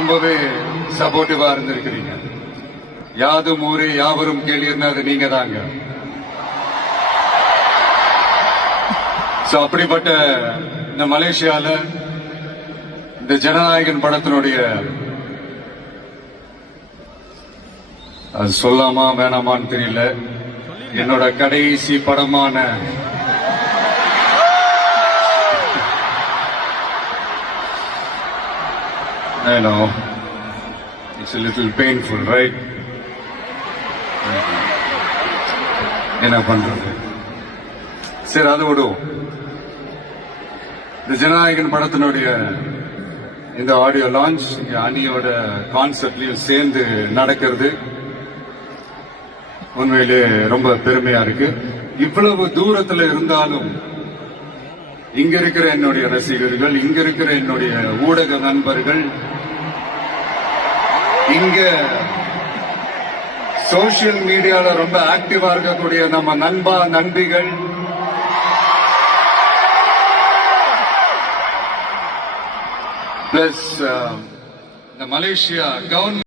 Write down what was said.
ரொம்பவே சப்போர்ட்டிவா இருந்திருக்கிறீங்க. யாதும் ஊரே யாவரும் கேள்வின்னா அது நீங்க தாங்க. அப்படிப்பட்ட இந்த மலேசியால இந்த ஜனநாயகன் படத்தினுடைய அது சொல்லாமா வேணாமான்னு தெரியல, என்னோட கடைசி படமான I know it's a little painful, right? என்ன பண்றது, சரி அதை விடுவோம். இந்த ஜனநாயகன் படத்தினுடைய இந்த ஆடியோ லான்ச் அணியோட கான்செப்ட்லயும் சேர்ந்து நடக்கிறது உண்மையிலே ரொம்ப பெருமையா இருக்கு. இவ்வளவு தூரத்துல இருந்தாலும் இங்க இருக்கிற என்னுடைய ரசிகர்கள், இங்க இருக்கிற என்னுடைய ஊடக நண்பர்கள், இங்க சோசியல் மீடியால ரொம்ப ஆக்டிவா இருக்கக்கூடிய நம்ம நண்பா நண்பிகள், பிளஸ் இந்த மலேசியா கவர்மெண்ட்